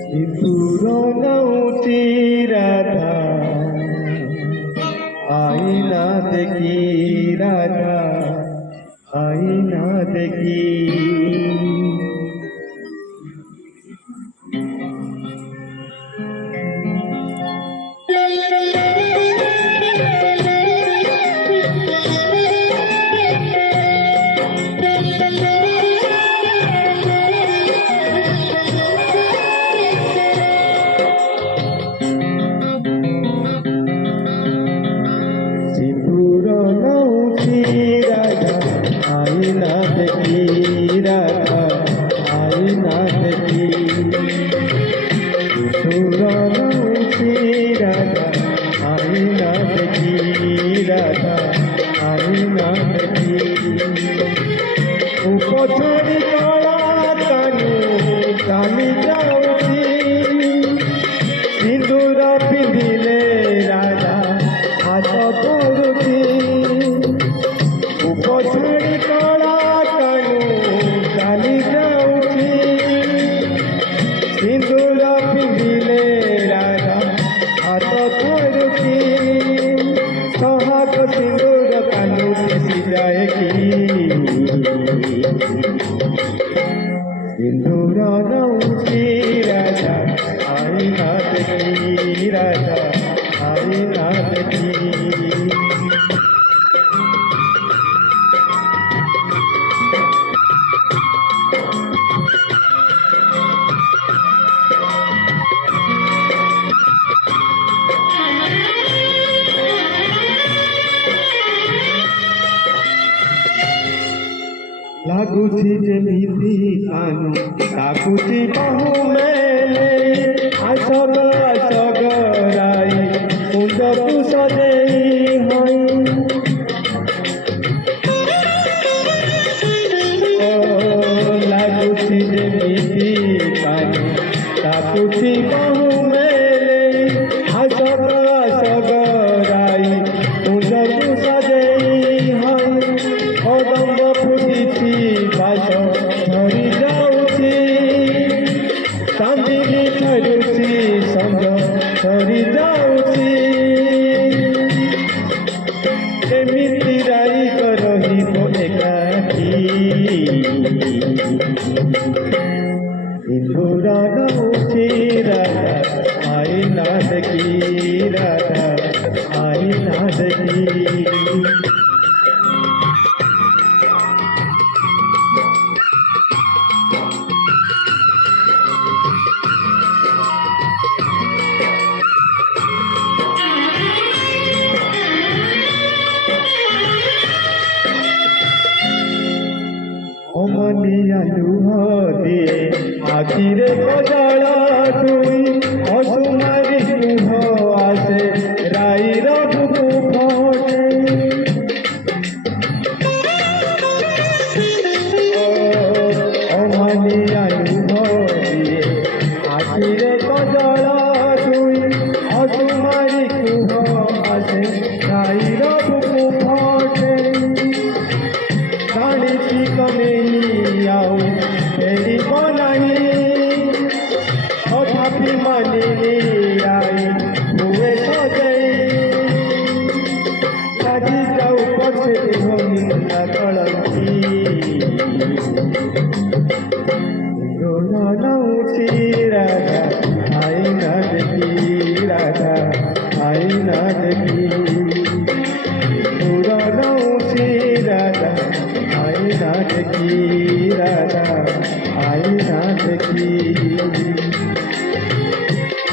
সিঁদুর নাউচি রাধা আইনা দেখি রাধা আইনা দেখি সিঁদুর নাউচি রাধা আইনা দেখি রাধা আইনা দেখি সিঁদুর নাউচি রাধা আইনা দেখি রাধা আইনা দেখি উপছড়ি কলা কানু কালি যাউছি সিঁদুর পিঁধিলে রাধা হাত ধরুছি উপছড়ি কলা কানু কালি যাউছি সিঁদুর পিঁধিলে রাধা হাত ধরুছি সহাগ সিঁদুর কানু মিশি যায় কি সিঁদুর নাউচি রাধা আইনা দেখি রাধা আইনা দেখি ଲାଗୁଛି ଯେମିତି କାନୁ ତାକୁଛି ବହୁ ମେଲେ ଆସଗ ଆସଗ ରାଇ ମୁଣ୍ଡକୁ ସଜେଇ ହୋଇ ଲାଗୁଛି ଯେମିତି କାନୁ ତାକୁଛି ବହୁ ମେଲେ ଆସଗ ଆସଗ ରାଇ ମୁଣ୍ଡକୁ ସଜେଇ ହୋଇ କଦମ୍ବ ଫୁଟିଛି ବାସ ଝରି ଯାଉଛି ଚାନ୍ଦିନୀ ଝରୁଛି ସଞ୍ଜ ଝରି ଯାଉଛି ଏମିତି ରାଇକ ରହିବ ଏକାକୀ ସିନ୍ଦୁର ନାଉଚି ରାଧା ଆଇନା ଦେଖି ରାଧା ଆଇନା ଦେଖି অমনিয়া লুহ দিয়ে আখিরে কজল ধুই অসুমারি লুহ আসে রাইর বুকু ফটে অমনিয়া লুহ দিয়ে আখিরে কজল ধুই অসুমারি লুহ আসে রাইর বুকু ফটে জানিছি কমেই আও ফেরিব নাহি তথাপি মানিনি আই হুয়ে সজেই লাগি যাও পছে দেহ নিন্দা কলঙ্কি সিঁদুর নাউচি রাধা আইনা দেখি রাধা আইনা দেখি সিঁদুর নাউচি রাধা আইনা দেখি রাধা আইনা দেখি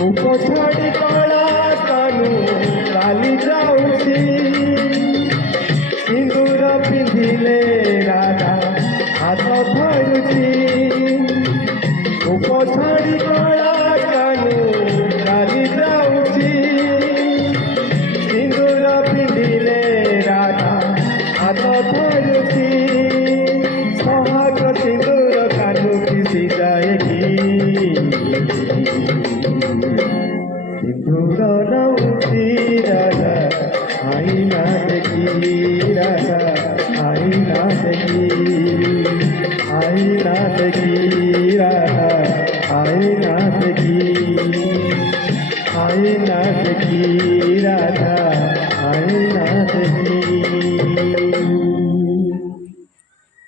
উপছড়ি কলা কানু কালি যাଉଛି সিঁদুর পিঁধিলে রাধা হাত ধরুছি राधा आईनाथ की आईनाथ की राधा आईनाथ की आईनाथ की राधा